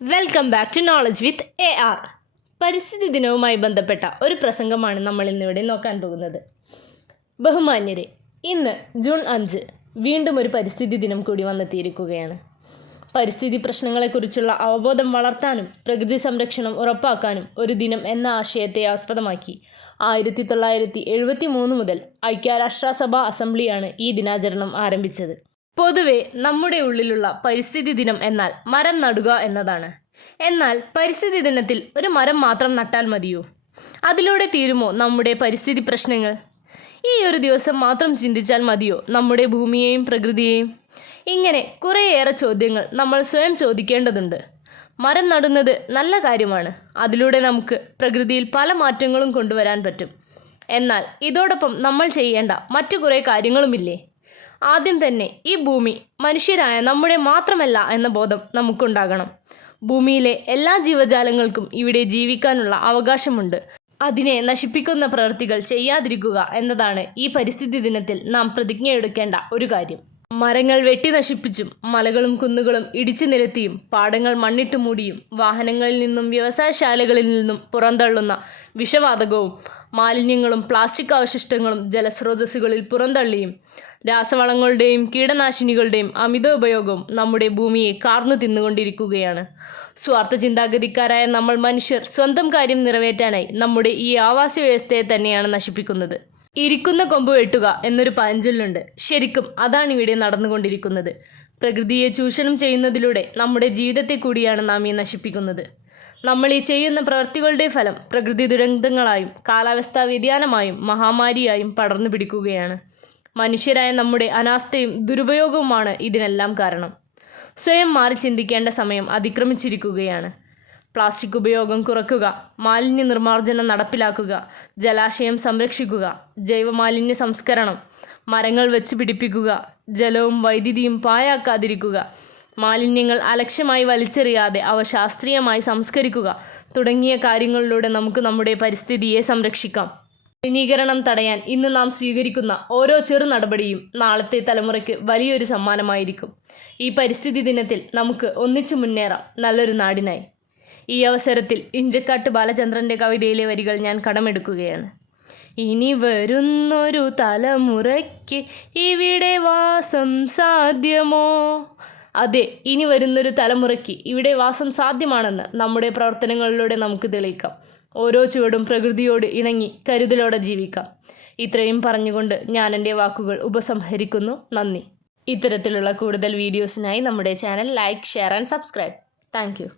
Welcome back to knowledge with AR. പരിസ്ഥിതി ദിനവുമായി ബന്ധപ്പെട്ട ഒരു പ്രസംഗമാണ് നമ്മൾ ഇന്നിവിടെ നോക്കാൻ പോകുന്നത്. ബഹുമാന്യരെ, ഇന്ന് ജൂൺ 5 വീണ്ടും ഒരു പരിസ്ഥിതി ദിനം കൂടി വന്നെത്തിയിരിക്കുകയാണ്. പരിസ്ഥിതി പ്രശ്നങ്ങളെക്കുറിച്ചുള്ള അവബോധം വളർത്താനും പ്രകൃതി സംരക്ഷണം ഉറപ്പാക്കാനും ഒരു ദിനം എന്ന ആശയത്തെ ആസ്പദമാക്കി 1973 മുതൽ ഐക്യരാഷ്ട്രസഭ അസംബ്ലിയാണ് ഈ ദിനാചരണം ആരംഭിച്ചത്. പൊതുവെ നമ്മുടെ ഉള്ളിലുള്ള പരിസ്ഥിതി ദിനം എന്നാൽ മരം നടുക എന്നതാണ്. എന്നാൽ പരിസ്ഥിതി ദിനത്തിൽ ഒരു മരം മാത്രം നട്ടാൽ മതിയോ? അതിലൂടെ തീരുമോ നമ്മുടെ പരിസ്ഥിതി പ്രശ്നങ്ങൾ? ഈ ഒരു ദിവസം മാത്രം ചിന്തിച്ചാൽ മതിയോ നമ്മുടെ ഭൂമിയെയും പ്രകൃതിയെയും? ഇങ്ങനെ കുറേയേറെ ചോദ്യങ്ങൾ നമ്മൾ സ്വയം ചോദിക്കേണ്ടതുണ്ട്. മരം നടുന്നത് നല്ല കാര്യമാണ്. അതിലൂടെ നമുക്ക് പ്രകൃതിയിൽ പല മാറ്റങ്ങളും കൊണ്ടുവരാൻ പറ്റും. എന്നാൽ ഇതോടൊപ്പം നമ്മൾ ചെയ്യേണ്ട മറ്റു കുറേ കാര്യങ്ങളുമില്ലേ? ആദ്യം തന്നെ ഈ ഭൂമി മനുഷ്യരായ നമ്മുടെ മാത്രമല്ല എന്ന ബോധം നമുക്കുണ്ടാകണം. ഭൂമിയിലെ എല്ലാ ജീവജാലങ്ങൾക്കും ഇവിടെ ജീവിക്കാനുള്ള അവകാശമുണ്ട്. അതിനെ നശിപ്പിക്കുന്ന പ്രവൃത്തികൾ ചെയ്യാതിരിക്കുക എന്നതാണ് ഈ പരിസ്ഥിതി ദിനത്തിൽ നാം പ്രതിജ്ഞയെടുക്കേണ്ട ഒരു കാര്യം. മരങ്ങൾ വെട്ടി നശിപ്പിച്ചും മലകളും കുന്നുകളും ഇടിച്ചു നിരത്തിയും പാടങ്ങൾ മണ്ണിട്ട് മൂടിയും വാഹനങ്ങളിൽ നിന്നും വ്യവസായശാലകളിൽ നിന്നും പുറന്തള്ളുന്ന വിഷവാതകവും മാലിന്യങ്ങളും പ്ലാസ്റ്റിക് അവശിഷ്ടങ്ങളും ജലസ്രോതസ്സുകളിൽ പുറന്തള്ളിയും രാസവളങ്ങളുടെയും കീടനാശിനികളുടെയും അമിത ഉപയോഗവും നമ്മുടെ ഭൂമിയെ കാർന്നു തിന്നുകൊണ്ടിരിക്കുകയാണ്. സ്വാർത്ഥ ചിന്താഗതിക്കാരായ നമ്മൾ മനുഷ്യർ സ്വന്തം കാര്യം നിറവേറ്റാനായി നമ്മുടെ ഈ ആവാസ വ്യവസ്ഥയെ തന്നെയാണ് നശിപ്പിക്കുന്നത്. ഇരിക്കുന്ന കൊമ്പ് വെട്ടുക എന്നൊരു പഴഞ്ചൊല്ലുണ്ട്. ശരിക്കും അതാണ് ഇവിടെ നടന്നുകൊണ്ടിരിക്കുന്നത്. പ്രകൃതിയെ ചൂഷണം ചെയ്യുന്നതിലൂടെ നമ്മുടെ ജീവിതത്തെ കൂടിയാണ് നാം ഈ നശിപ്പിക്കുന്നത്. നമ്മൾ ഈ ചെയ്യുന്ന പ്രവൃത്തികളുടെ ഫലം പ്രകൃതി ദുരന്തങ്ങളായും കാലാവസ്ഥാ വ്യതിയാനമായും മഹാമാരിയായും പടർന്നു പിടിക്കുകയാണ്. മനുഷ്യരായ നമ്മുടെ അനാസ്ഥയും ദുരുപയോഗവുമാണ് ഇതിനെല്ലാം കാരണം. സ്വയം മാറി ചിന്തിക്കേണ്ട സമയം അതിക്രമിച്ചിരിക്കുകയാണ്. പ്ലാസ്റ്റിക് ഉപയോഗം കുറയ്ക്കുക, മാലിന്യ നിർമ്മാർജ്ജനം നടപ്പിലാക്കുക, ജലാശയം സംരക്ഷിക്കുക, ജൈവമാലിന്യ സംസ്കരണം, മരങ്ങൾ വെച്ച് പിടിപ്പിക്കുക, ജലവും വൈദ്യുതിയും പാഴാക്കാതിരിക്കുക, മാലിന്യങ്ങൾ അലക്ഷ്യമായി വലിച്ചെറിയാതെ അവ ശാസ്ത്രീയമായി സംസ്കരിക്കുക തുടങ്ങിയ കാര്യങ്ങളിലൂടെ നമുക്ക് നമ്മുടെ പരിസ്ഥിതിയെ സംരക്ഷിക്കാം. മലിനീകരണം തടയാൻ ഇന്ന് നാം സ്വീകരിക്കുന്ന ഓരോ ചെറു നടപടിയും നാളത്തെ തലമുറയ്ക്ക് വലിയൊരു സമ്മാനമായിരിക്കും. ഈ പരിസ്ഥിതി ദിനത്തിൽ നമുക്ക് ഒന്നിച്ചു മുന്നേറാം നല്ലൊരു നാടിനായി. ഈ അവസരത്തിൽ ഇഞ്ചക്കാട്ട് ബാലചന്ദ്രൻ്റെ കവിതയിലെ വരികൾ ഞാൻ കടമെടുക്കുകയാണ്. ഇനി വരുന്നൊരു തലമുറയ്ക്ക് ഇവിടെ വാസം സാധ്യമോ? അതെ, ഇനി വരുന്നൊരു തലമുറയ്ക്ക് ഇവിടെ വാസം സാധ്യമാണെന്ന് നമ്മുടെ പ്രവർത്തനങ്ങളിലൂടെ നമുക്ക് തെളിയിക്കാം. ഓരോ ചുവടും പ്രകൃതിയോട് ഇണങ്ങി കരുതലോടെ ജീവിക്കാം. ഇത്രയും പറഞ്ഞുകൊണ്ട് ഞാൻ എൻ്റെ വാക്കുകൾ ഉപസംഹരിക്കുന്നു. നന്ദി. ഇത്തരത്തിലുള്ള കൂടുതൽ വീഡിയോസിനായി നമ്മുടെ channel like, share and subscribe. Thank you.